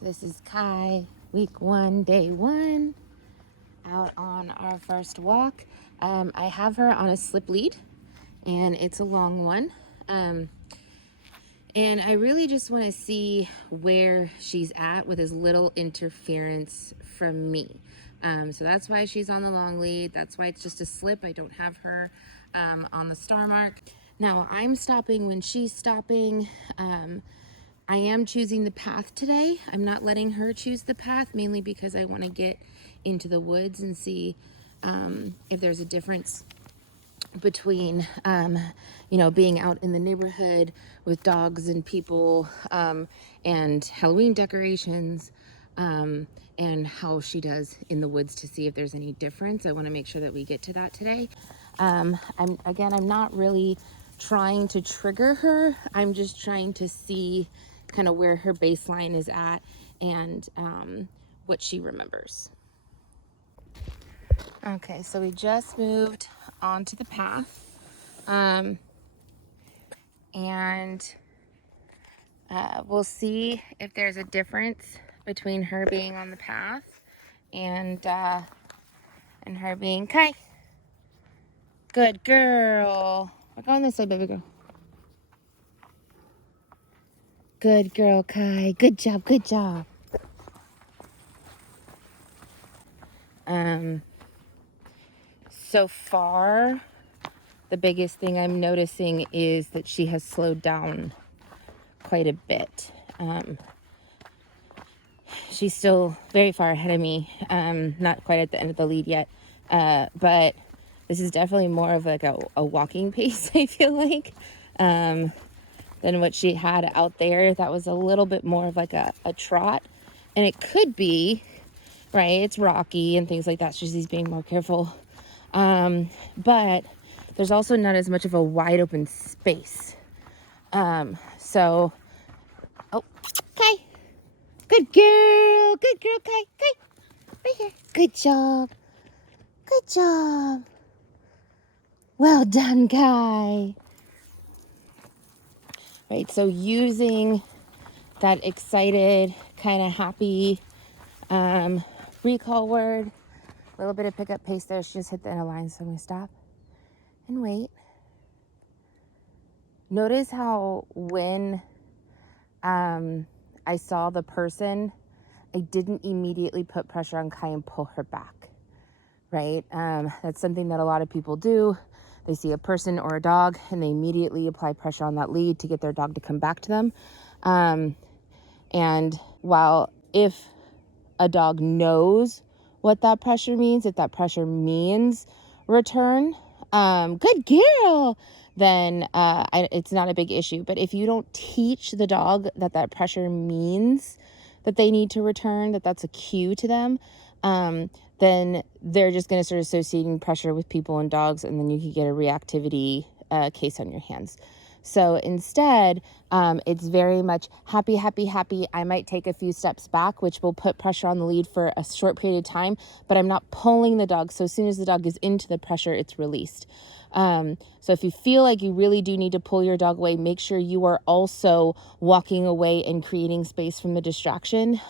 This is Kai, week 1, day 1, out on our first walk. I have her on a slip lead, and it's a long one. And I really just want to see where she's at with as little interference from me. So that's why she's on the long lead. That's why it's just a slip. I don't have her on the star mark. Now I'm stopping when she's stopping. I am choosing the path today. I'm not letting her choose the path, mainly because I want to get into the woods and see if there's a difference between, being out in the neighborhood with dogs and people and Halloween decorations and how she does in the woods, to see if there's any difference. I want to make sure that we get to that today. I'm not really trying to trigger her. I'm just trying to see kind of where her baseline is at and what she remembers. Okay, so we just moved onto the path. And we'll see if there's a difference between her being on the path and her being Kai. Good girl. We're going this way, baby girl. Good girl, Kai. Good job, good job. So far, the biggest thing I'm noticing is that she has slowed down quite a bit. She's still very far ahead of me, not quite at the end of the lead yet, but this is definitely more of like a walking pace, I feel like, than what she had out there. That was a little bit more of like a trot, and it could be, right, it's rocky and things like that, so she's being more careful, but there's also not as much of a wide open space. Oh, okay. Good girl, Kai, right here. Good job. Good job. Well done, Kai. Right, so using that excited, kind of happy recall word, a little bit of pickup pace there. She just hit the end of the line, so I'm going to stop and wait. Notice how when I saw the person, I didn't immediately put pressure on Kai and pull her back, right? That's something that a lot of people do. They see a person or a dog and they immediately apply pressure on that lead to get their dog to come back to them. And while if a dog knows what that pressure means, if that pressure means return, good girl, then it's not a big issue. But if you don't teach the dog that pressure means that they need to return, that's a cue to them, then they're just going to start associating pressure with people and dogs, and then you can get a reactivity case on your hands. So instead, it's very much happy, happy, happy. I might take a few steps back, which will put pressure on the lead for a short period of time, but I'm not pulling the dog. So as soon as the dog is into the pressure, it's released. So if you feel like you really do need to pull your dog away, make sure you are also walking away and creating space from the distraction,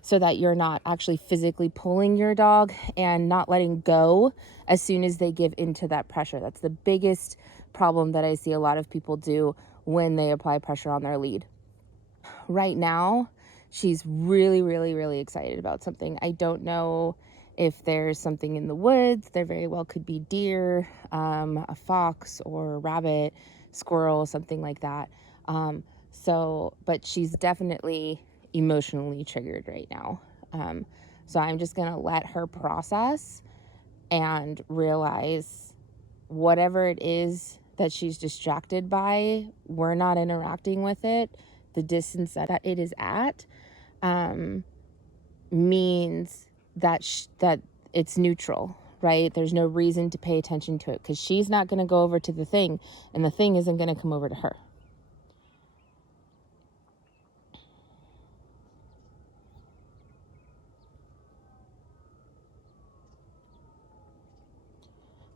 so that you're not actually physically pulling your dog and not letting go as soon as they give into that pressure. That's the biggest problem that I see a lot of people do when they apply pressure on their lead. Right now, she's really, really, really excited about something. I don't know if there's something in the woods. There very well could be deer, a fox or a rabbit, squirrel, something like that. But she's definitely emotionally triggered right now. So I'm just going to let her process and realize whatever it is that she's distracted by, we're not interacting with it. The distance that it is at means that it's neutral, right? There's no reason to pay attention to it because she's not going to go over to the thing, and the thing isn't going to come over to her.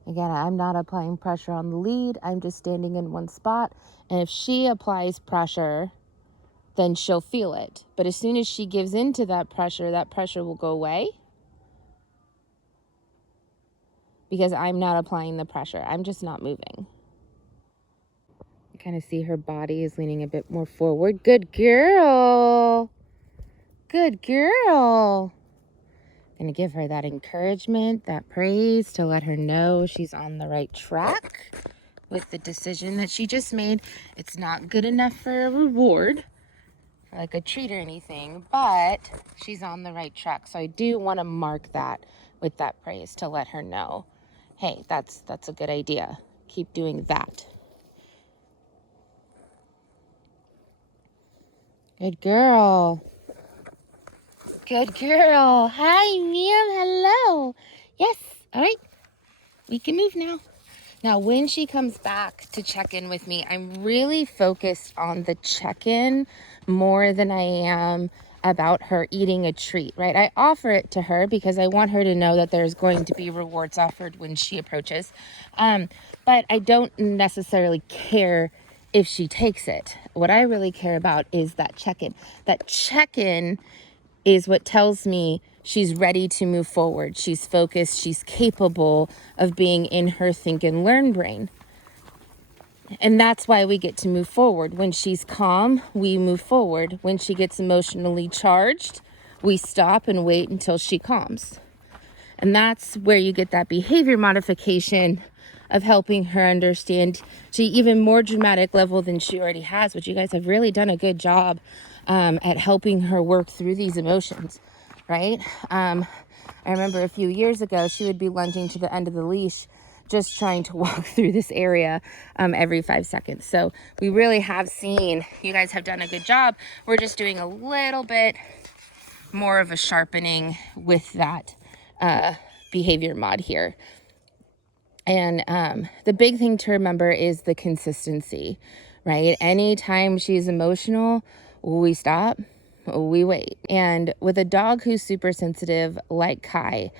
Again, I'm not applying pressure on the lead. I'm just standing in one spot. And if she applies pressure, then she'll feel it. But as soon as she gives into that pressure will go away because I'm not applying the pressure. I'm just not moving. You kind of see her body is leaning a bit more forward. Good girl. Good girl. Gonna give her that encouragement, that praise to let her know she's on the right track with the decision that she just made. It's not good enough for a reward, like a treat or anything, but she's on the right track. So I do want to mark that with that praise to let her know, hey, that's a good idea. Keep doing that. Good girl. Good girl. Hi, Mia. Hello. Yes. All right. We can move now. Now, when she comes back to check in with me, I'm really focused on the check-in more than I am about her eating a treat, right? I offer it to her because I want her to know that there's going to be rewards offered when she approaches. But I don't necessarily care if she takes it. What I really care about is that check-in. That check-in is what tells me she's ready to move forward. She's focused. She's capable of being in her think and learn brain. And that's why we get to move forward. When she's calm, we move forward. When she gets emotionally charged, we stop and wait until she calms. And that's where you get that behavior modification of helping her understand to even more dramatic level than she already has, which you guys have really done a good job at helping her work through these emotions, right? I remember a few years ago, she would be lunging to the end of the leash, just trying to walk through this area every 5 seconds. So we really have seen, you guys have done a good job. We're just doing a little bit more of a sharpening with that behavior mod here. And the big thing to remember is the consistency, right? Anytime she's emotional, we stop, we wait. And with a dog who's super sensitive like Kai,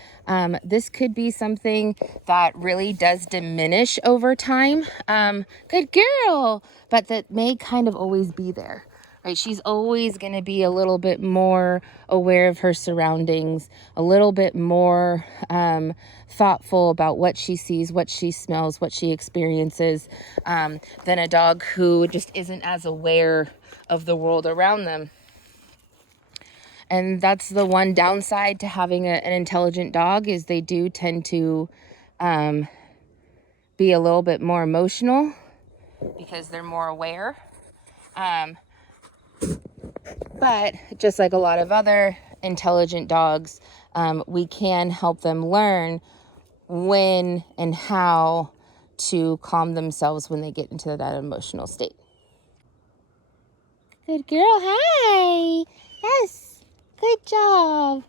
this could be something that really does diminish over time. Good girl, but that may kind of always be there. Right, she's always going to be a little bit more aware of her surroundings, a little bit more thoughtful about what she sees, what she smells, what she experiences, than a dog who just isn't as aware of the world around them. And that's the one downside to having an intelligent dog, is they do tend to be a little bit more emotional because they're more aware. But just like a lot of other intelligent dogs, we can help them learn when and how to calm themselves when they get into that emotional state. Good girl. Hi. Yes. Good job.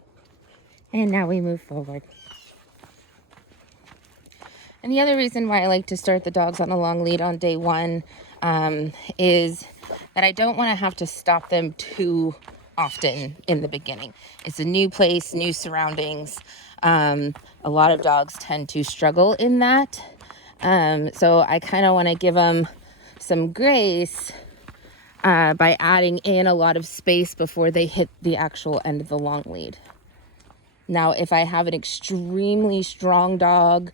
And now we move forward. And the other reason why I like to start the dogs on a long lead on day one is that I don't want to have to stop them too often in the beginning. It's a new place, new surroundings. A lot of dogs tend to struggle in that. So I kind of want to give them some grace by adding in a lot of space before they hit the actual end of the long lead. Now, if I have an extremely strong dog,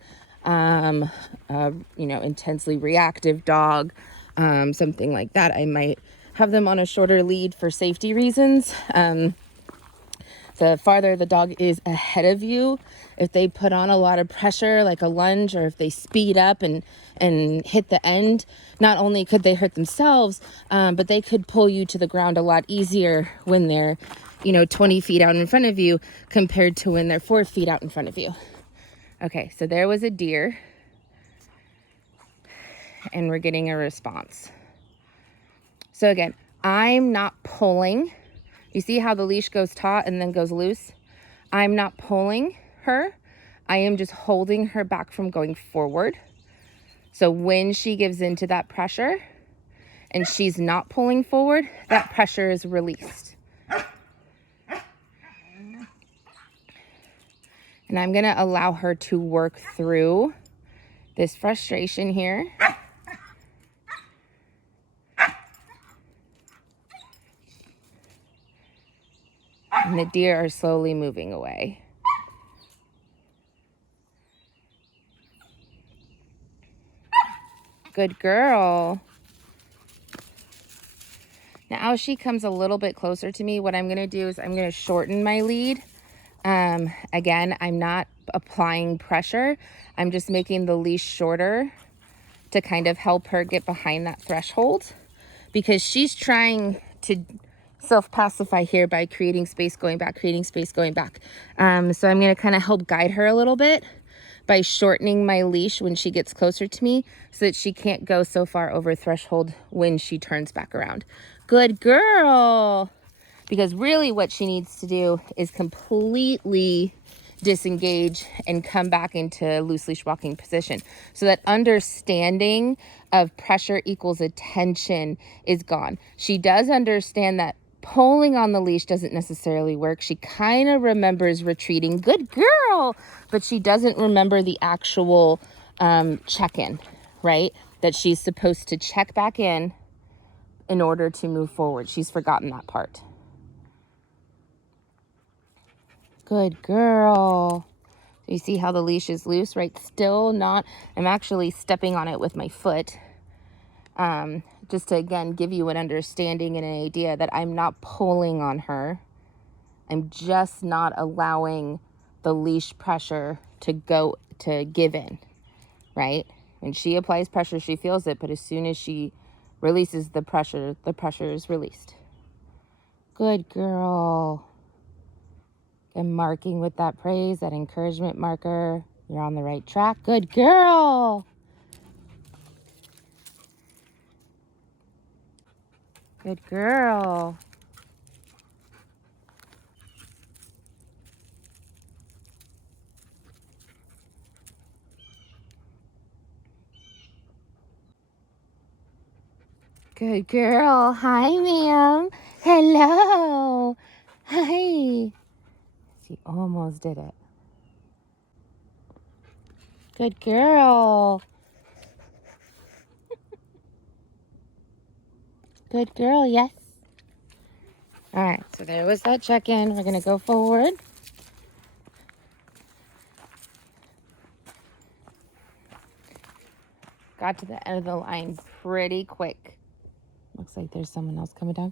intensely reactive dog, something like that, I might have them on a shorter lead for safety reasons. The farther the dog is ahead of you, if they put on a lot of pressure, like a lunge, or if they speed up and hit the end, not only could they hurt themselves, but they could pull you to the ground a lot easier when they're 20 feet out in front of you compared to when they're 4 feet out in front of you. Okay, so there was a deer, and we're getting a response. So again, I'm not pulling. You see how the leash goes taut and then goes loose? I'm not pulling her. I am just holding her back from going forward. So when she gives into that pressure and she's not pulling forward, that pressure is released. And I'm going to allow her to work through this frustration here. And the deer are slowly moving away. Good girl. Now as she comes a little bit closer to me, what I'm going to do is I'm going to shorten my lead. Again, I'm not applying pressure. I'm just making the leash shorter to kind of help her get behind that threshold, because she's trying to self-pacify here by creating space, going back, creating space, going back. So I'm going to kind of help guide her a little bit by shortening my leash when she gets closer to me so that she can't go so far over threshold when she turns back around. Good girl. Because really what she needs to do is completely disengage and come back into loose leash walking position. So that understanding of pressure equals attention is gone. She does understand that pulling on the leash doesn't necessarily work. She kind of remembers retreating. Good girl. But she doesn't remember the actual check-in, right? That she's supposed to check back in order to move forward. She's forgotten that part. Good girl. You see how the leash is loose, right? Still not, I'm actually stepping on it with my foot. Just to, again, give you an understanding and an idea that I'm not pulling on her. I'm just not allowing the leash pressure to give in, right? When she applies pressure, she feels it, but as soon as she releases the pressure is released. Good girl. And marking with that praise, that encouragement marker. You're on the right track. Good girl. Good girl. Good girl. Hi, ma'am. Hello. Hi. She almost did it. Good girl. Good girl, yes. All right, so there was that check-in. We're going to go forward. Got to the end of the line pretty quick. Looks like there's someone else coming down.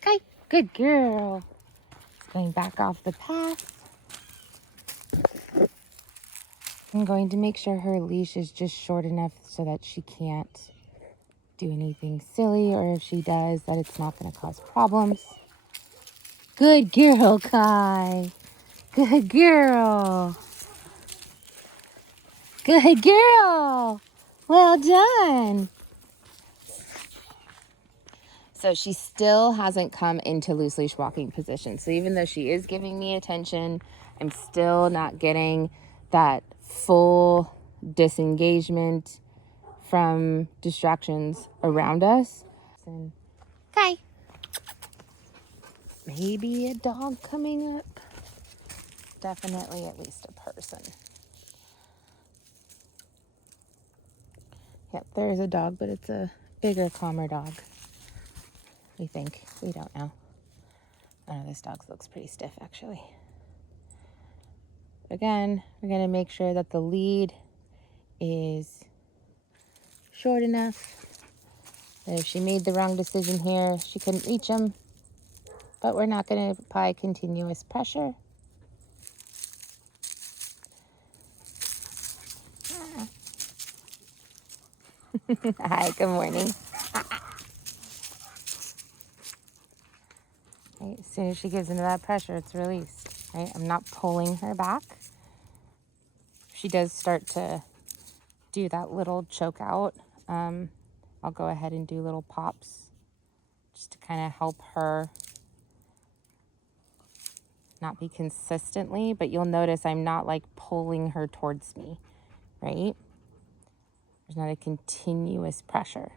Okay, good girl. It's going back off the path. I'm going to make sure her leash is just short enough so that she can't do anything silly, or if she does, that it's not going to cause problems. Good girl, Kai. Good girl. Good girl. Well done. So she still hasn't come into loose leash walking position. So even though she is giving me attention, I'm still not getting that full disengagement from distractions around us. Okay. Maybe a dog coming up. Definitely at least a person. Yep, there is a dog, but it's a bigger, calmer dog. We think. We don't know. I know this dog looks pretty stiff, actually. Again, we're going to make sure that the lead is short enough that if she made the wrong decision here, she couldn't reach him. But we're not going to apply continuous pressure. Hi, good morning. Right, as soon as she gives into that pressure, it's released. Right? I'm not pulling her back. She does start to do that little choke out. I'll go ahead and do little pops just to kind of help her not be consistently, but you'll notice I'm not like pulling her towards me, right? There's not a continuous pressure.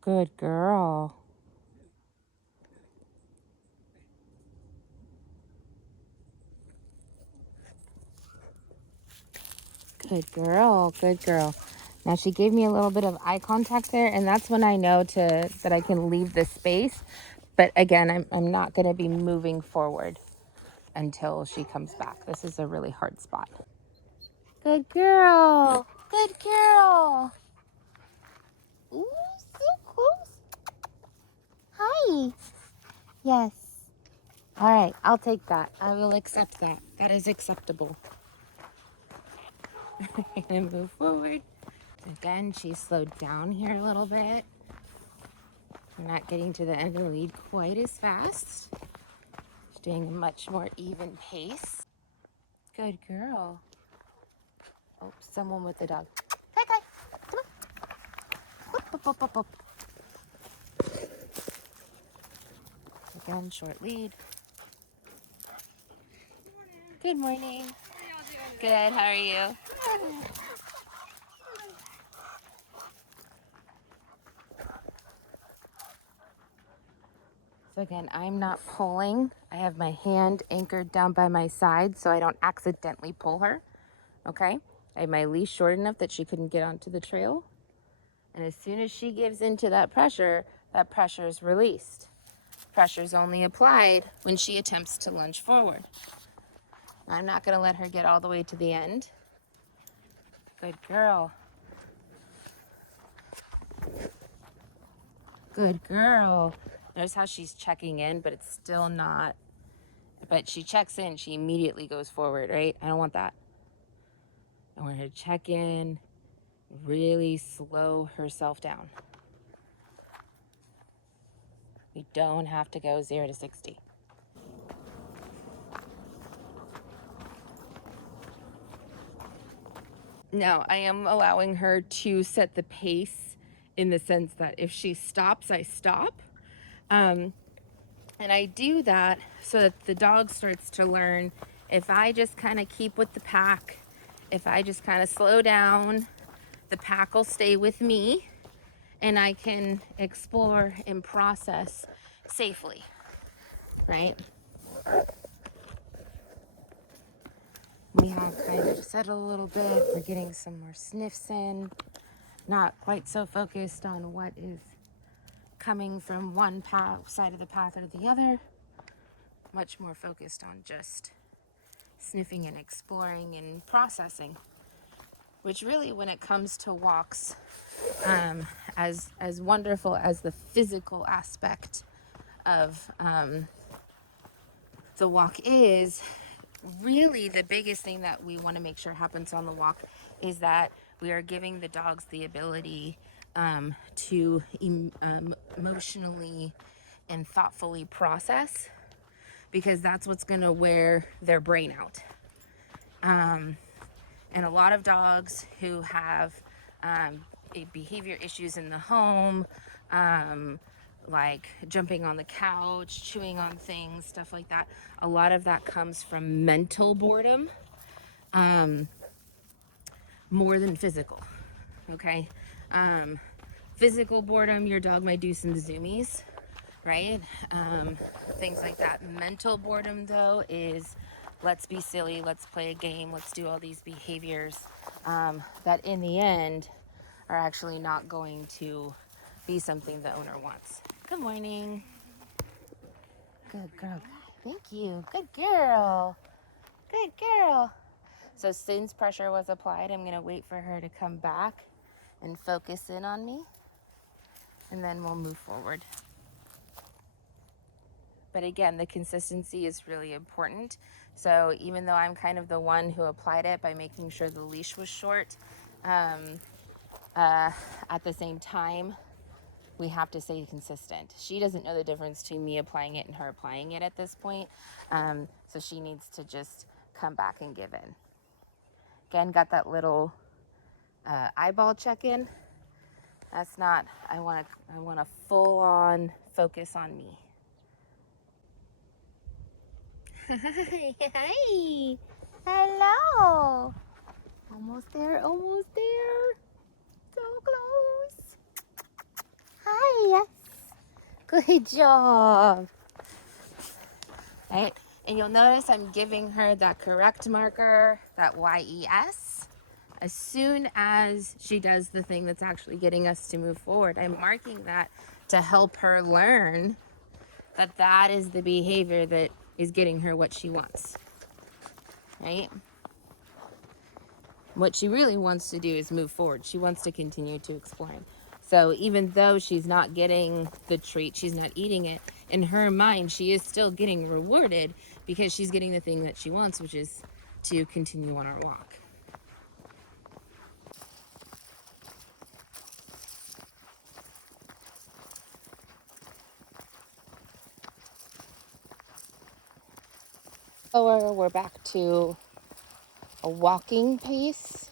Good girl. Good girl, good girl. Now she gave me a little bit of eye contact there, and that's when I know that I can leave the space. But again, I'm not going to be moving forward until she comes back. This is a really hard spot. Good girl. Good girl. Ooh, so close. Hi. Yes. All right, I'll take that. I will accept that. That is acceptable. And move forward. Again, she's slowed down here a little bit. We're not getting to the end of the lead quite as fast. She's doing a much more even pace. Good girl. Oh, someone with the dog. Hey, guy. Come on. Up, up, up, up, up. Again, short lead. Good morning. Good, how are you? So again, I'm not pulling. I have my hand anchored down by my side so I don't accidentally pull her, okay? I have my leash short enough that she couldn't get onto the trail. And as soon as she gives into that pressure is released. Pressure is only applied when she attempts to lunge forward. I'm not gonna let her get all the way to the end. Good girl. Good girl. Notice how she's checking in, but it's still not. But she checks in, she immediately goes forward, right? I don't want that. I want her to check in, really slow herself down. We don't have to go 0 to 60. No, I am allowing her to set the pace in the sense that if she stops, I stop. And I do that so that the dog starts to learn if I just kind of keep with the pack, if I just kind of slow down, the pack will stay with me and I can explore and process safely, right? We have kind of settled a little bit. We're getting some more sniffs in. Not quite so focused on what is coming from one side of the path or the other. Much more focused on just sniffing and exploring and processing. Which really, when it comes to walks, as wonderful as the physical aspect of the walk is, really the biggest thing that we want to make sure happens on the walk is that we are giving the dogs the ability to emotionally and thoughtfully process, because that's what's going to wear their brain out. And a lot of dogs who have behavior issues in the home, like jumping on the couch, chewing on things, stuff like that, a lot of that comes from mental boredom more than physical, okay? Physical boredom, your dog might do some zoomies, right? Things like that. Mental boredom, though, is let's be silly, let's play a game, let's do all these behaviors that in the end are actually not going to be something the owner wants. Good morning. Good girl. Thank you. Good girl. Good girl. So since pressure was applied, I'm going to wait for her to come back and focus in on me, and then we'll move forward. But again, the consistency is really important. So even though I'm kind of the one who applied it by making sure the leash was short, at the same time, we have to stay consistent. She doesn't know the difference between me applying it and her applying it at this point. So she needs to just come back and give in. Again, got that little eyeball check-in. That's not, I want a full-on focus on me. Hi. Hello. Almost there, almost there. So close. Hi, yes. Good job. Right? And you'll notice I'm giving her that correct marker, that YES, as soon as she does the thing that's actually getting us to move forward. I'm marking that to help her learn that is the behavior that is getting her what she wants, right? What she really wants to do is move forward. She wants to continue to explore. So even though she's not getting the treat, she's not eating it, in her mind, she is still getting rewarded because she's getting the thing that she wants, which is to continue on our walk. So we're back to a walking pace.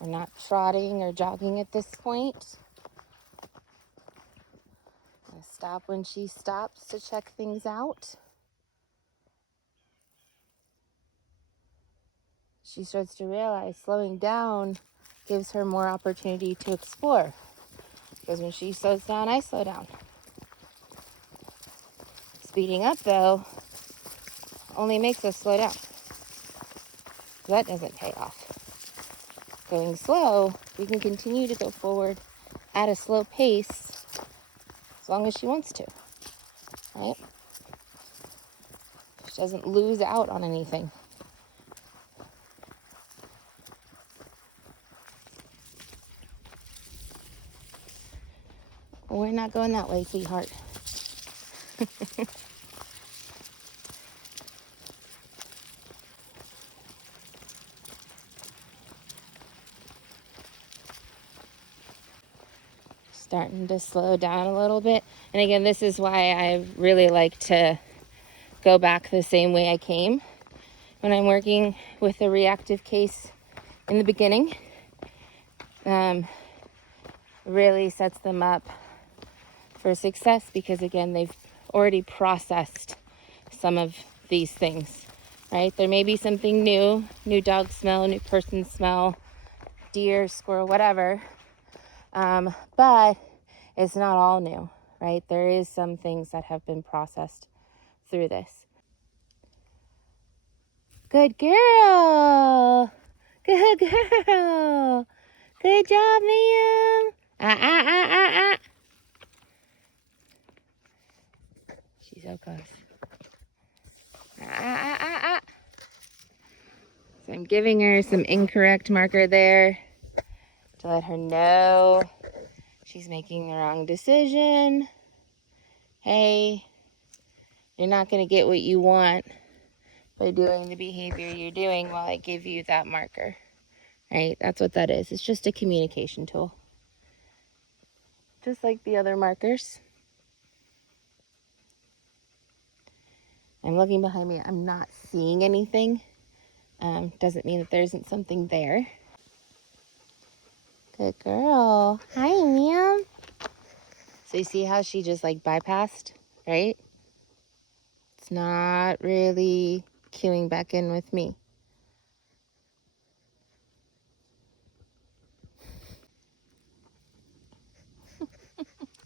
We're not trotting or jogging at this point. I'll stop when she stops to check things out. She starts to realize slowing down gives her more opportunity to explore. Because when she slows down, I slow down. Speeding up, though, only makes us slow down. That doesn't pay off. Going slow, we can continue to go forward at a slow pace as long as she wants to, right? She doesn't lose out on anything. We're not going that way, sweetheart. Starting to slow down a little bit. And again, this is why I really like to go back the same way I came when I'm working with a reactive case in the beginning. Really sets them up for success because, again, they've already processed some of these things, right? There may be something new dog smell, new person smell, deer, squirrel, whatever. But it's not all new, right? There is some things that have been processed through this. Good girl. Good girl. Good job, ma'am. She's so close. So I'm giving her some incorrect marker there to let her know she's making the wrong decision. Hey, you're not going to get what you want by doing the behavior you're doing while I give you that marker, right? That's what that is. It's just a communication tool. Just like the other markers. I'm looking behind me. I'm not seeing anything. Doesn't mean that there isn't something there. Good girl. Hi, ma'am. So you see how she just like bypassed, right? It's not really queuing back in with me.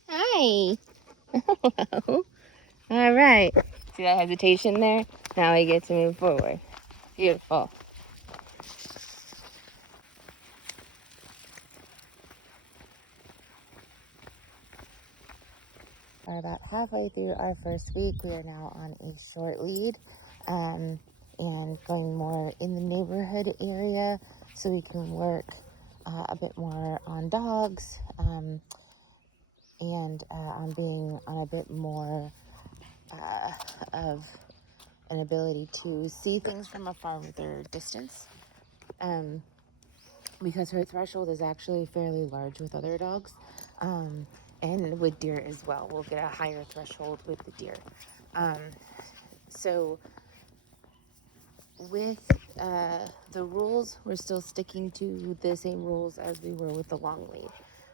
Hi. Hello. All right. See that hesitation there? Now we get to move forward. Beautiful. We're about halfway through our first week. We are now on a short lead and going more in the neighborhood area so we can work a bit more on dogs and on being on a bit more of an ability to see things from a farther distance. Because her threshold is actually fairly large with other dogs, and with deer as well. We'll get a higher threshold with the deer. So with the rules, we're still sticking to the same rules as we were with the long lead,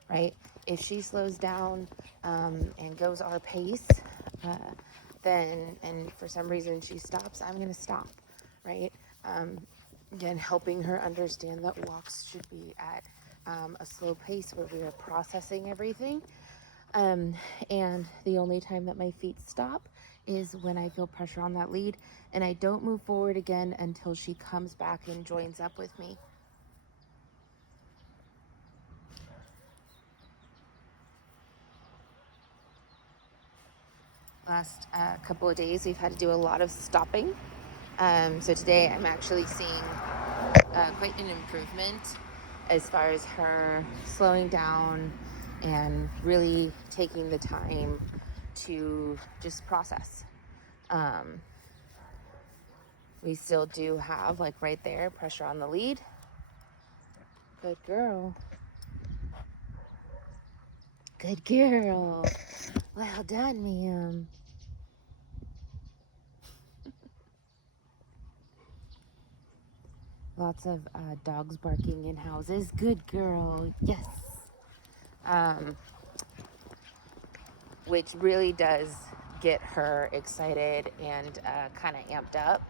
right? If she slows down and goes our pace, then, and for some reason she stops, I'm going to stop, right? Again, helping her understand that walks should be at a slow pace where we are processing everything. And the only time that my feet stop is when I feel pressure on that lead, and I don't move forward again until she comes back and joins up with me. Last couple of days, we've had to do a lot of stopping. So today I'm actually seeing quite an improvement as far as her slowing down and really taking the time to just process. We still do have, like right there, pressure on the lead. Good girl. Good girl. Well done, ma'am. Lots of dogs barking in houses. Good girl. Yes. Which really does get her excited and kind of amped up.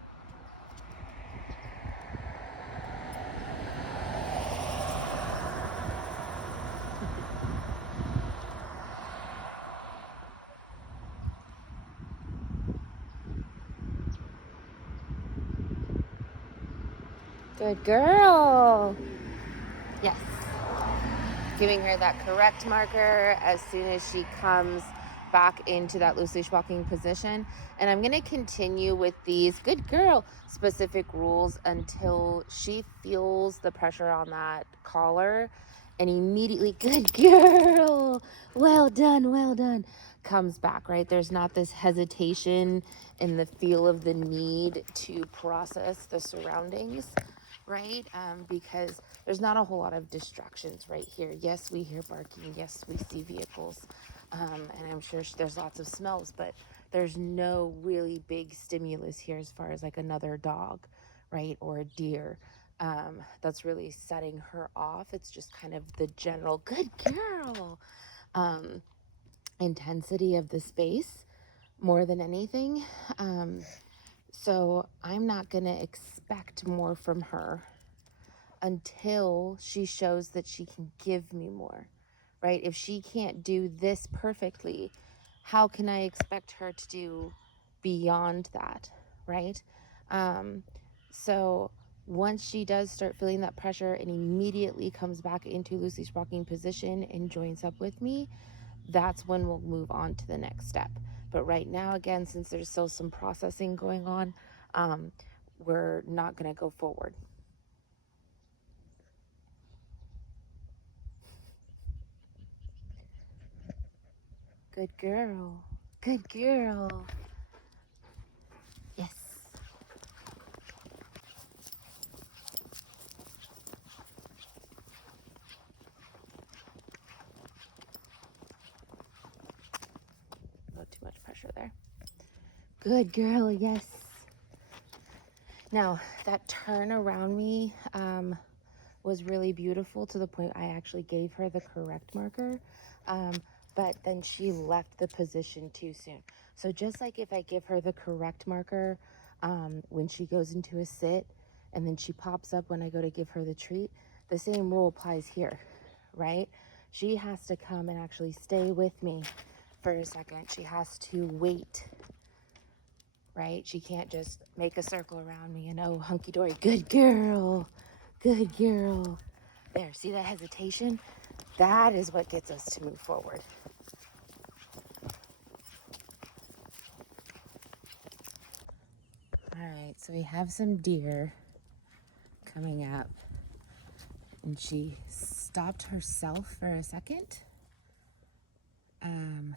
Good girl. Yes. Giving her that correct marker as soon as she comes back into that loose leash walking position. And I'm going to continue with these good girl specific rules until she feels the pressure on that collar and immediately, good girl, well done, comes back, right? There's not this hesitation in the feel of the need to process the surroundings, right? Because there's not a whole lot of distractions right here. Yes, we hear barking. Yes, we see vehicles. And I'm sure there's lots of smells, but there's no really big stimulus here as far as like another dog, right? Or a deer. That's really setting her off. It's just kind of the general good girl intensity of the space more than anything. So I'm not going to expect more from her until she shows that she can give me more, right? If she can't do this perfectly, how can I expect her to do beyond that, right? So once she does start feeling that pressure and immediately comes back into loose leash walking position and joins up with me, that's when we'll move on to the next step. But right now, again, since there's still some processing going on, we're not going to go forward. Good girl. Good girl. Yes. A little too much pressure there. Good girl. Yes. Now, that turn around me was really beautiful to the point I actually gave her the correct marker. But then she left the position too soon. So just like if I give her the correct marker when she goes into a sit and then she pops up when I go to give her the treat, the same rule applies here, right? She has to come and actually stay with me for a second. She has to wait, right? She can't just make a circle around me and oh, hunky-dory, good girl, good girl. There, see that hesitation? That is what gets us to move forward. All right, so we have some deer coming up, and she stopped herself for a second. And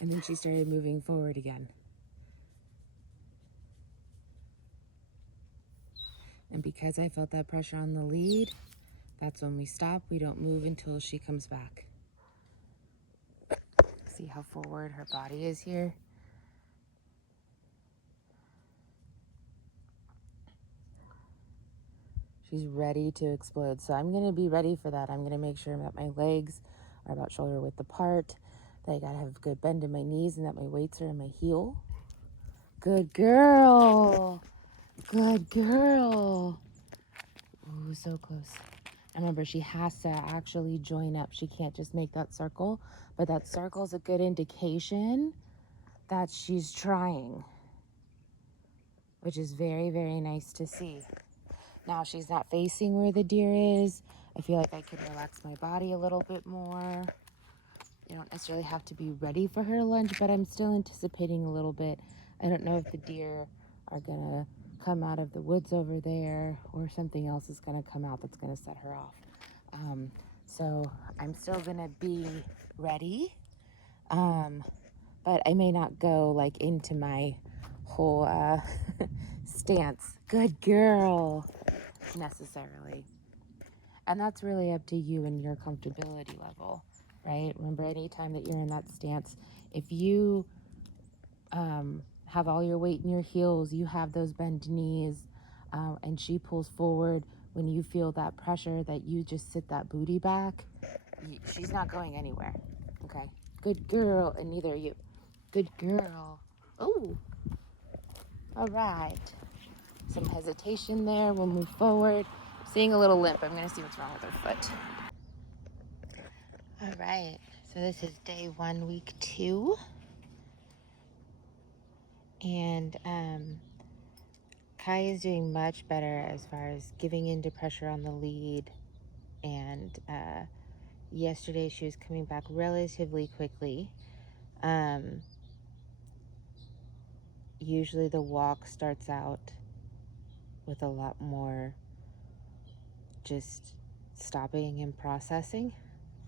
then she started moving forward again. And because I felt that pressure on the lead, that's when we stop. We don't move until she comes back. See how forward her body is here? She's ready to explode. So I'm going to be ready for that. I'm going to make sure that my legs are about shoulder width apart, that I got to have good bend in my knees, and that my weights are in my heel. Good girl. Good girl. Ooh, so close. And remember, she has to actually join up. She can't just make that circle, but that circle is a good indication that she's trying, which is very, very nice to see. Now she's not facing where the deer is. I feel like I could relax my body a little bit more. You don't necessarily have to be ready for her to lunge, but I'm still anticipating a little bit. I don't know if the deer are gonna come out of the woods over there or something else is gonna come out that's gonna set her off. So I'm still gonna be ready, but I may not go like into my whole stance. Good girl, necessarily. And that's really up to you and your comfortability level, right? Remember, anytime that you're in that stance, if you have all your weight in your heels, you have those bent knees, and she pulls forward, when you feel that pressure, that you just sit that booty back, she's not going anywhere. Okay, good girl. And neither are you. Good girl. Oh, all right. Some hesitation there. We'll move forward. Seeing a little limp. I'm going to see what's wrong with her foot. All right. So this is day 1, week 2. And Kai is doing much better as far as giving into pressure on the lead. And yesterday she was coming back relatively quickly. Usually the walk starts out with a lot more just stopping and processing.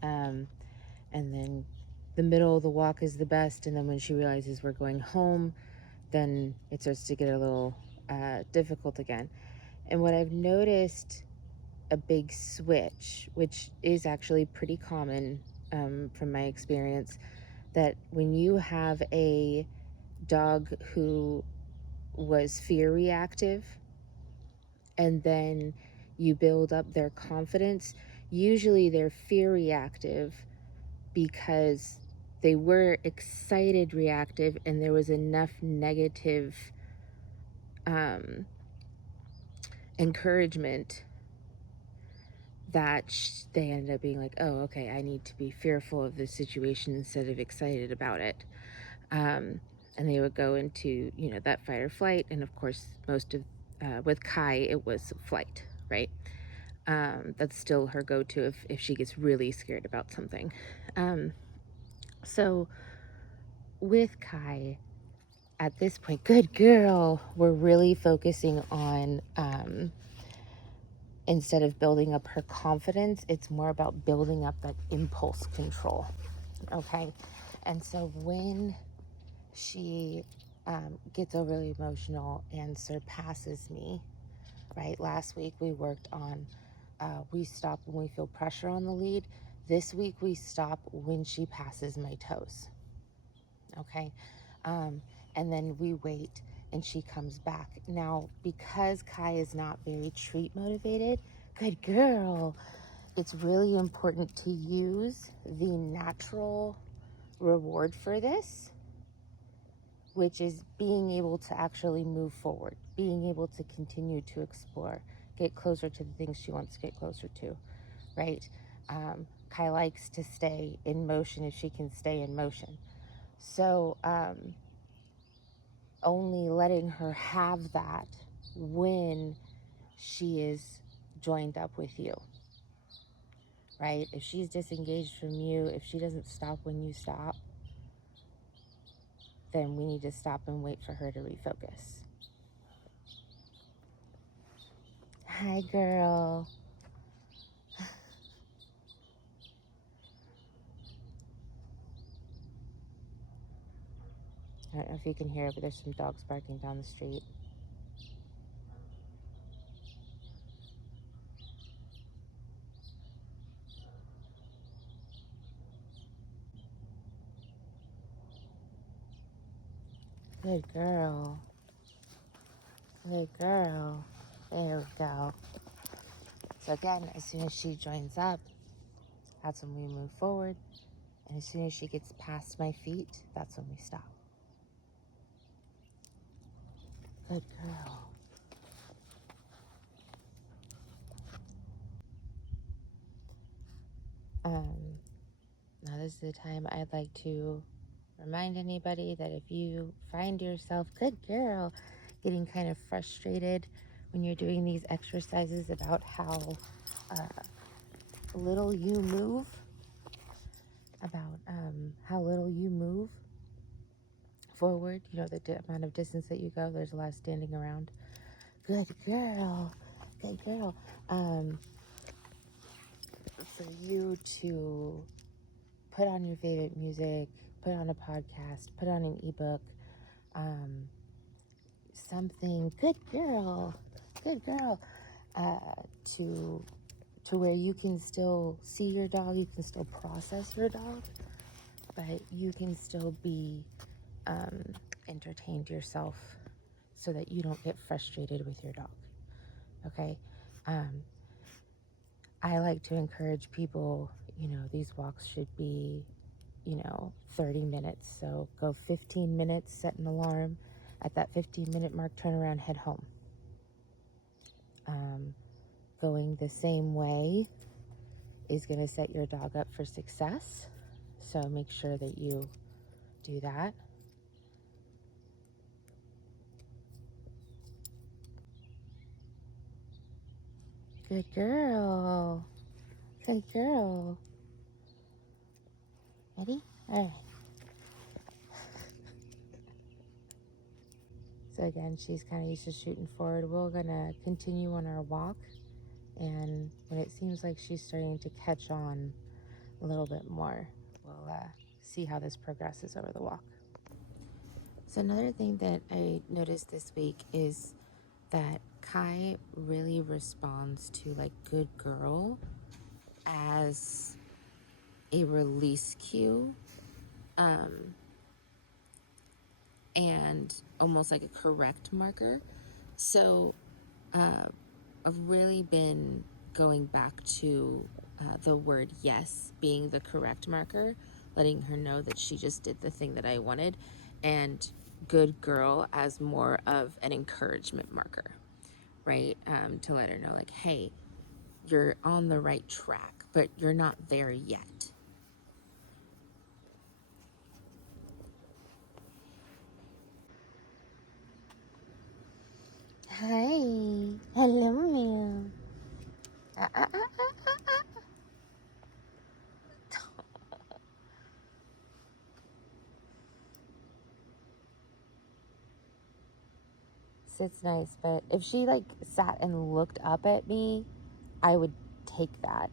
And then the middle of the walk is the best. And then when she realizes we're going home, then it starts to get a little difficult again. And what I've noticed, a big switch, which is actually pretty common from my experience, that when you have a dog who was fear reactive and then you build up their confidence, usually they're fear reactive because they were excited reactive and there was enough negative encouragement that they ended up being like, oh, okay, I need to be fearful of this situation instead of excited about it. And they would go into, that fight or flight. And of course, with Kai, it was flight, right? That's still her go-to if she gets really scared about something. So with Kai, at this point, good girl, we're really focusing on, instead of building up her confidence, it's more about building up that impulse control, okay? And so when she gets overly emotional and surpasses me, right? Last week we worked on, we stop when we feel pressure on the lead. This week we stop when she passes my toes, okay? And then we wait and she comes back. Now, because Kai is not very treat motivated, good girl, it's really important to use the natural reward for this, which is being able to actually move forward, being able to continue to explore, get closer to the things she wants to get closer to, right? Kai likes to stay in motion if she can stay in motion. So only letting her have that when she is joined up with you, right? If she's disengaged from you, if she doesn't stop when you stop, then we need to stop and wait for her to refocus. Hi, girl. I don't know if you can hear it, but there's some dogs barking down the street. Good girl. Good girl. There we go. So again, as soon as she joins up, that's when we move forward. And as soon as she gets past my feet, that's when we stop. Good girl. Now this is the time I'd like to remind anybody that if you find yourself, good girl, getting kind of frustrated when you're doing these exercises about how little you move, about how little you move forward, the amount of distance that you go. There's a lot of standing around. Good girl. Good girl. For you to put on your favorite music, put on a podcast, put on an ebook, something. Good girl. Good girl. To where you can still see your dog, you can still process your dog, but you can still be entertained yourself so that you don't get frustrated with your dog. Okay? I like to encourage people, these walks should be, 30 minutes. So go 15 minutes, set an alarm. At that 15-minute mark, turn around, head home. Going the same way is going to set your dog up for success. So make sure that you do that. Good girl. Good girl. Ready? All right. So again, she's kind of used to shooting forward. We're going to continue on our walk. And when it seems like she's starting to catch on a little bit more, we'll see how this progresses over the walk. So another thing that I noticed this week is that Kai really responds to like good girl as a release cue, and almost like a correct marker. So I've really been going back to the word yes being the correct marker, letting her know that she just did the thing that I wanted, and good girl as more of an encouragement marker, right? To let her know, like, hey, you're on the right track, but you're not there yet. Hi. Hello, ma'am. Sits nice, but if she like sat and looked up at me, I would take that.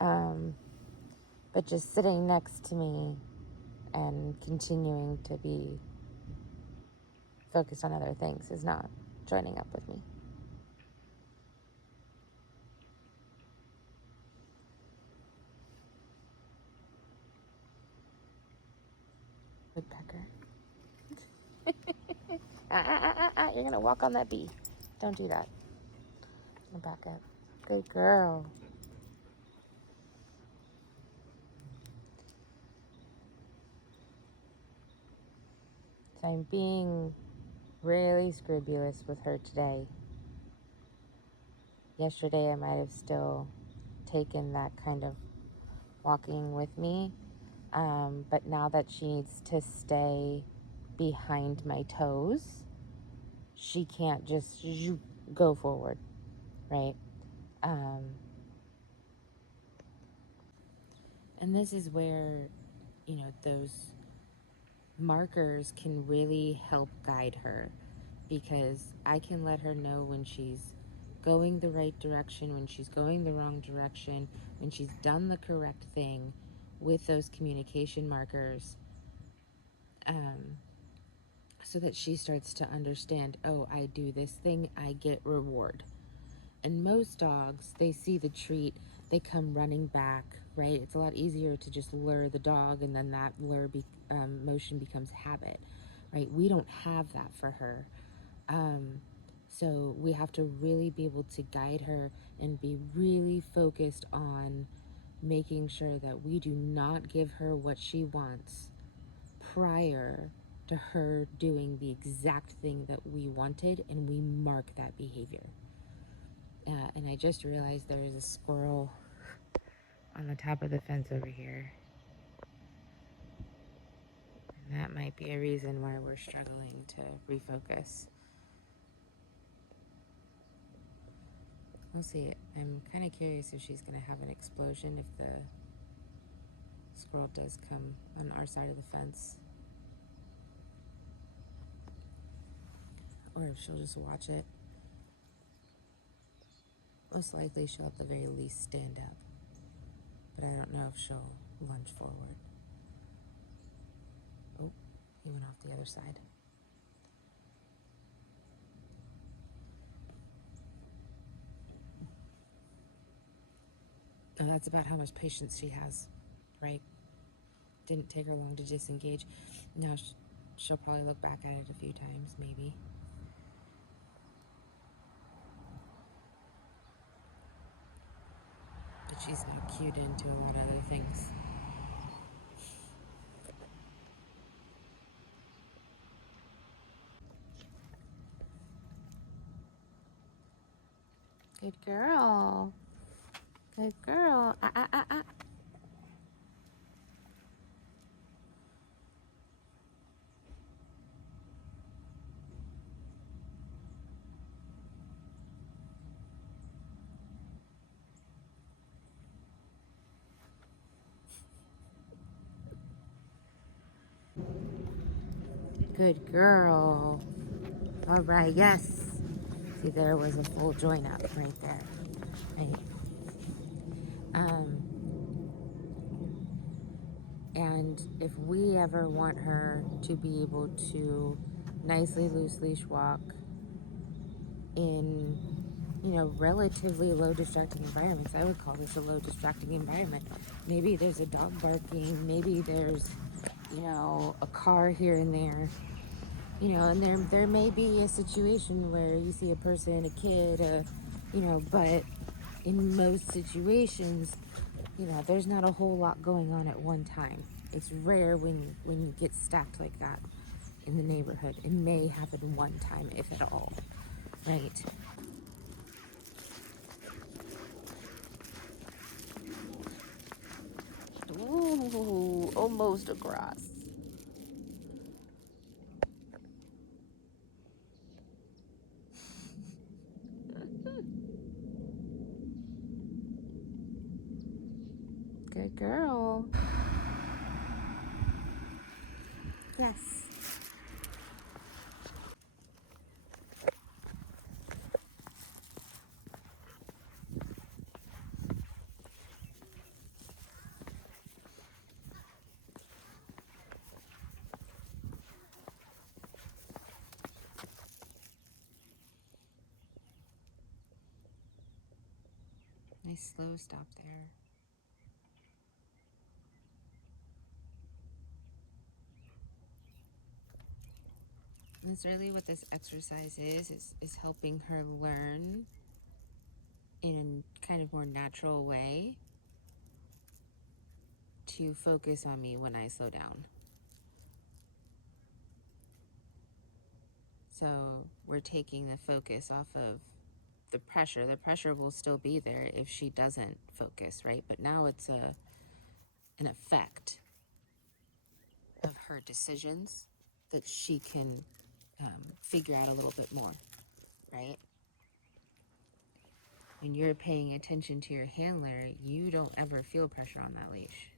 But just sitting next to me and continuing to be focused on other things is not joining up with me. Woodpecker. You're gonna walk on that bee. Don't do that. I'll back up. Good girl. So I'm being really scrupulous with her today. Yesterday I might have still taken that kind of walking with me, but now that she needs to stay behind my toes, she can't just go forward, right? And this is where, those markers can really help guide her, because I can let her know when she's going the right direction, when she's going the wrong direction, when she's done the correct thing with those communication markers, so that she starts to understand, oh, I do this thing, I get reward. And most dogs, they see the treat, they come running back, right? It's a lot easier to just lure the dog, and then that motion becomes habit, right? We don't have that for her. So we have to really be able to guide her and be really focused on making sure that we do not give her what she wants prior to her doing the exact thing that we wanted, and we mark that behavior. And I just realized there is a squirrel on the top of the fence over here. And that might be a reason why we're struggling to refocus. We'll see. I'm kind of curious if she's going to have an explosion if the squirrel does come on our side of the fence. Or if she'll just watch it. Most likely she'll at the very least stand up. But I don't know if she'll lunge forward. Oh, he went off the other side. And that's about how much patience she has, right? Didn't take her long to disengage. Now she'll probably look back at it a few times, maybe. But she's not cued into a lot of other things. Good girl. Good girl. Ah, ah, ah, ah. Good girl. All right, yes. See, there was a full join up right there. Right. And if we ever want her to be able to nicely loose leash walk in, relatively low distracting environments, I would call this a low distracting environment. Maybe there's a dog barking, maybe there's, a car here and there, and there may be a situation where you see a person, a kid, but in most situations, there's not a whole lot going on at one time. It's rare when you get stacked like that in the neighborhood. It may happen one time, if at all, right? Ooh, almost across. Good girl. Yes. Nice slow stop there. And that's really what this exercise is helping her learn in a kind of more natural way to focus on me when I slow down. So we're taking the focus off of the pressure. The pressure will still be there if she doesn't focus, right? But now it's an effect of her decisions that she can figure out a little bit more, right? When you're paying attention to your handler, you don't ever feel pressure on that leash.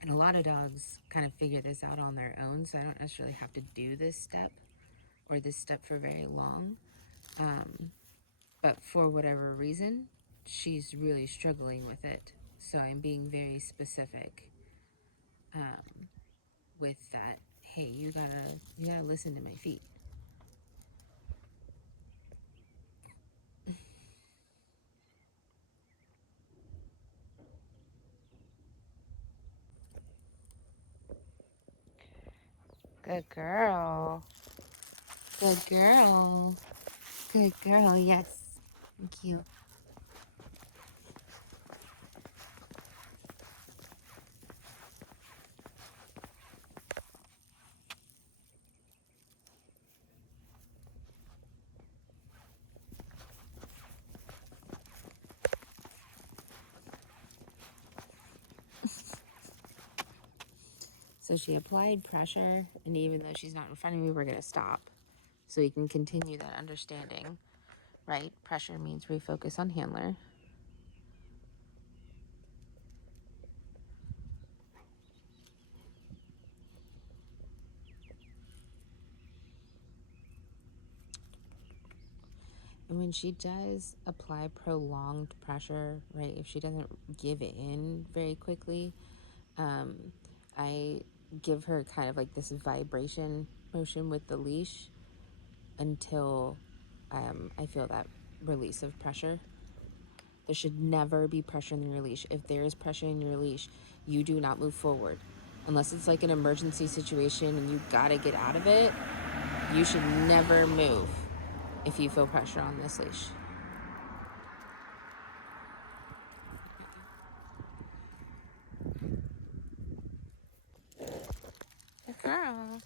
And a lot of dogs kind of figure this out on their own, so I don't necessarily have to do this step or this step for very long. But for whatever reason, she's really struggling with it. So I'm being very specific with that. Hey, you gotta listen to my feet. Good girl. Good girl. Good girl, yes. Thank you. So she applied pressure, and even though she's not in front of me, we're going to stop so we can continue that understanding, right? Pressure means refocus on handler. when she does apply prolonged pressure, right, if she doesn't give it in very quickly, I give her kind of like this vibration motion with the leash until I feel that release of pressure. There should never be pressure in your leash. If there is pressure in your leash, you do not move forward. Unless it's like an emergency situation and you gotta get out of it, you should never move if you feel pressure on this leash. Good girl.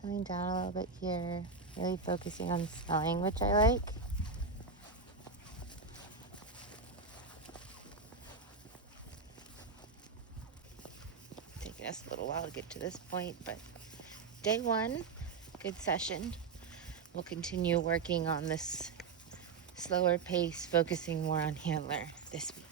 Coming down a little bit here, really focusing on smelling, which I like. Taking us a little while to get to this point, but day one, good session. We'll continue working on this slower pace, focusing more on handler this week.